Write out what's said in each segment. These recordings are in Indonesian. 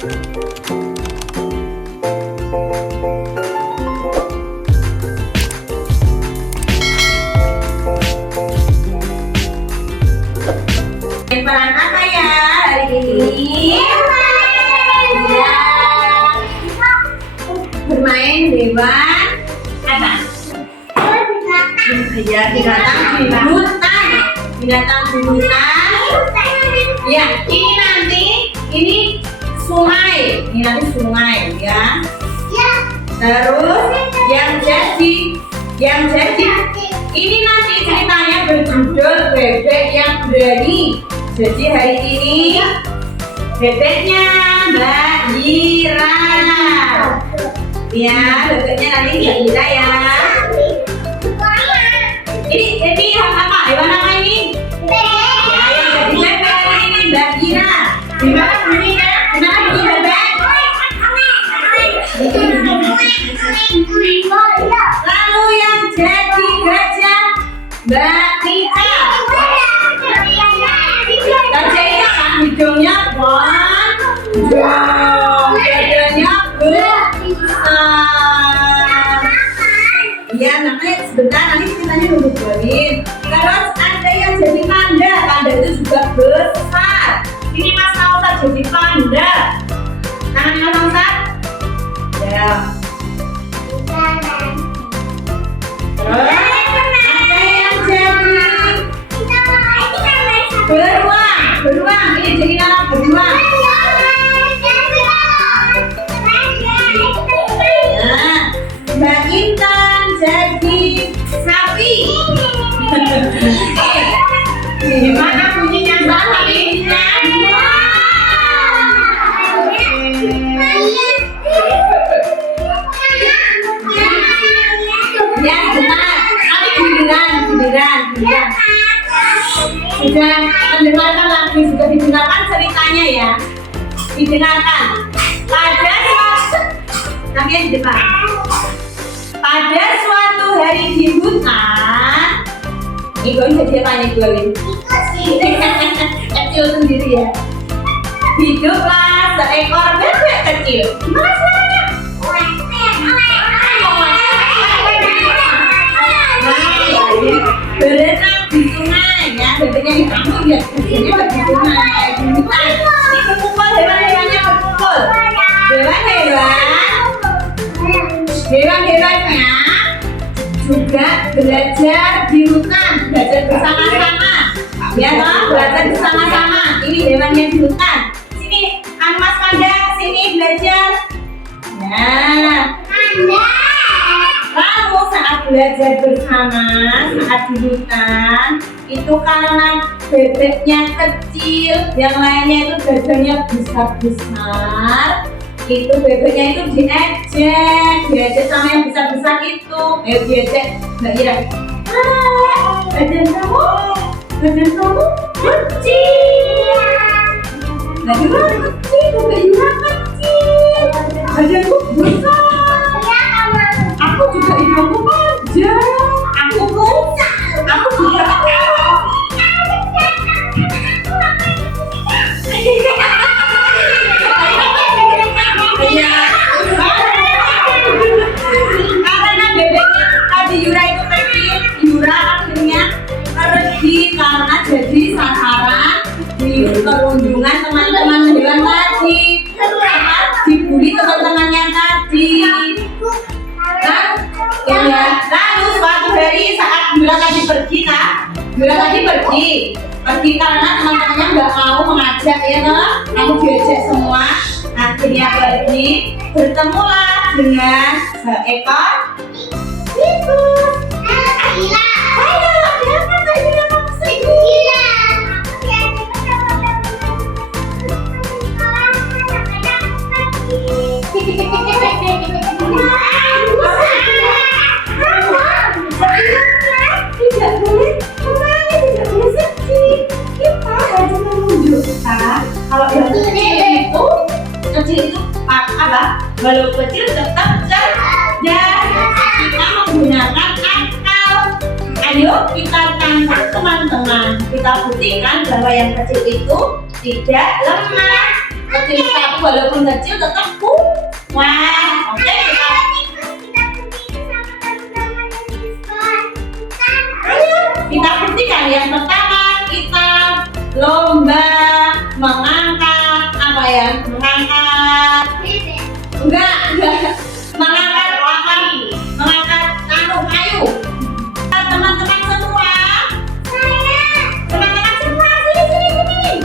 Peran apa ya hari ini? Ya, bermain hewan apa? Ya, binatang di hutan. Binatang di hutan. Ya, ini nanti ini sungai. Ini nanti sungai ya. Terus yang jadi ini nanti ceritanya berjudul bebek yang berani. Jadi hari ini bebeknya Mbak Ira. Ya, bebeknya nanti Mbak Ira ya. Ini apa? Hewan apa ini? Ya, yang jadi bebek hari ini Mbak Ira. Gimana bunyinya? Gimana bunyi bebek? Lalu yang jadi gajah Mbak Rita. Gajahnya kan hidungnya panjang, badannya besar. Ya, namanya sebentar nanti ceritanya nunggu boleh. Terus ada yang jadi panda. Panda itu juga besar. Ini Mas Naufal jadi panda. Tangan Mas Naufal. Ya. Terus ada yang jadi beruang. Ini jadi nama beruang. Nah, Mbak Intan jadi sapi. Gimana bunyinya sapinya? Ya, benar. Tapi giliran. Sudah mendengarkan lagi, sudah didengarkan ceritanya ya. Didengarkan. Kalian di depan. Pada suatu hari di hutan, ini gue jadi apa nih gue ini? Kecil sendiri ya. Hiduplah seekor bebek kecil. Gimana suaranya? Berenang di sungai ya, bebeknya di kampung ya, bebeknya di sungai, di hutan. Ini berkumpul hewan-hewannya berkumpul. Hewan-hewannya juga belajar di hutan, belajar bersama-sama. Ya toh, belajar bersama-sama. Ini hewannya di hutan. Sini, Mas Panda, sini belajar. Nah, lalu saat belajar bersama, saat di hutan, itu karena bebeknya kecil, yang lainnya itu badannya besar-besar. Itu bebeknya itu diejek sama yang besar-besar itu. Diejek Mbak Ira. Badan kamu kecil. Mbak Ira kecil, Mbak Ira kecil. Badanku besar. Aku juga hidungku panjang. Aku juga. Karena bebeknya tadi Yura itu kecil, Yura akhirnya pergi karena jadi sasaran di perundungan teman-teman hewan tadi. Dibully teman-temannya tadi. Lalu suatu hari saat Yura tadi pergi karena teman-temannya nggak mau mengajak ya toh, kamu diajak semua. Akhirnya pergi, bertemulah dengan seekor tikus. Kalau yang kecil itu Walau kecil tetap cerdas. Kita menggunakan akal. Ayo kita tangkap teman-teman. Kita buktikan bahwa yang kecil itu tidak lemah. kecil tapi walaupun kecil tetap kuat. Oke, kita buktikan. Yang pertama kita lomba mengangkat apa ya? Mengangkat mengangkat apa? Mengangkat kayu. Teman-teman semua, teman-teman semua sini.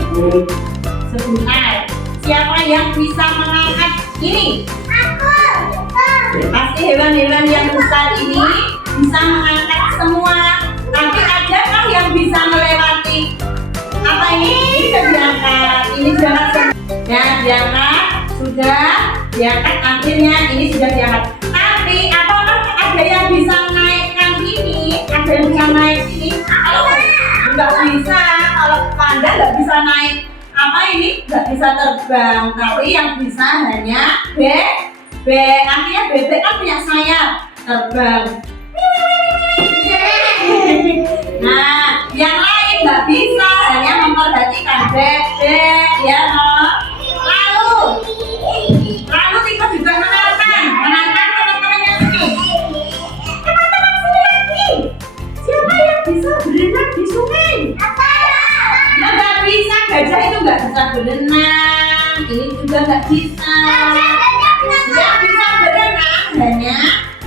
Sebentar, siapa yang bisa mengangkat ini? Pasti hewan-hewan yang besar ini bisa mengangkat semua. Tapi adakah yang bisa melewati apa ini? Ini sudah diangkat, ini jangan ya diangkat, sudah diangkat, akhirnya ini sudah diangkat. Tapi apakah ada yang bisa naikkan ini? Ada yang bisa naik ini? Kalau nggak bisa, kalau panda nggak bisa naik apa ini? Nggak bisa terbang. Tapi yang bisa hanya akhirnya bebek kan punya sayap terbang. Nah, yang lain nggak bisa, hanya memperhatikan bebek, ya no. Lalu kita juga menantang teman-temannya sini. Teman-teman sini lagi. Siapa yang bisa berenang di sungai? Nggak bisa, gajah itu nggak bisa berenang. Ini juga nggak bisa. Yang bisa berenang hanya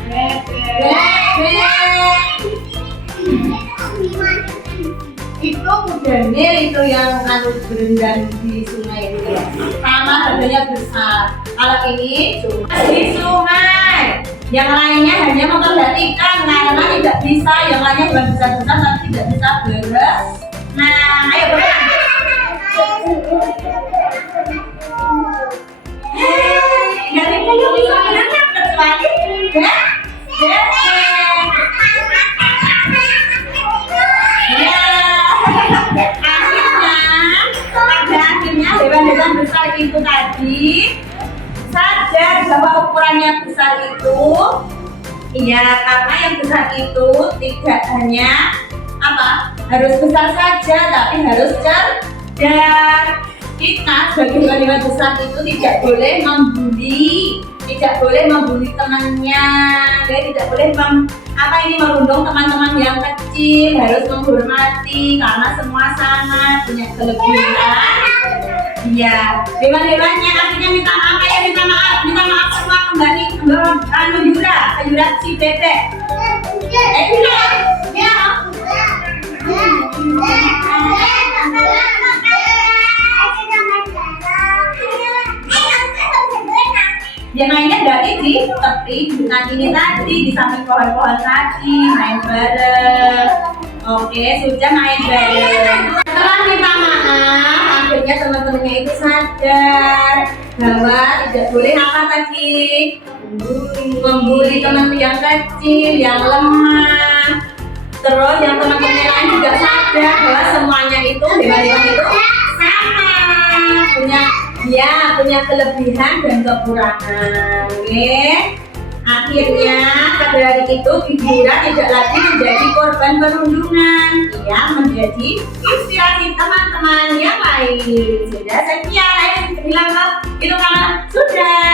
bebek. Itu kudenil itu yang berenang di sungai itu ya. Sama harganya besar. Kalau ini cuma di sungai. Yang lainnya hanya memperhatikan karena tidak bisa. Yang lainnya juga besar-besar tapi tidak bisa berenang. Nah, ayo berenang. Nggak ada yang bisa berenang kecuali bebek. Akhirnya hewan-hewan besar itu tadi sadar bahwa ukurannya besar itu, iya, karena yang besar itu tidak hanya harus besar saja, tapi harus cerdas. Kita sebagai hewan-hewan besar itu tidak boleh membuli, temannya, tidak boleh merundung teman-teman yang kecil, harus menghormati karena semua sama, punya kelebihan. Iya, hewan-hewannya akhirnya minta maaf semua kembali ke Yura si bebek. Yang lainnya dari di tepi ini tadi, di samping pohon-pohon tadi, main bareng. Oke, sudah main bareng. Setelah minta maaf, akhirnya teman-temannya itu sadar bahwa tidak boleh apa tadi? Membuli teman yang kecil, yang lemah. Terus yang teman-teman lain juga sadar bahwa semuanya itu, hewan-hewan itu sama, punya kelebihan dan kekurangan. Oke. Akhirnya pada hari itu Yura tidak lagi menjadi korban perundungan, ia menjadi inspirasi teman-teman yang lain. Sudah sekian, itu kan sudah.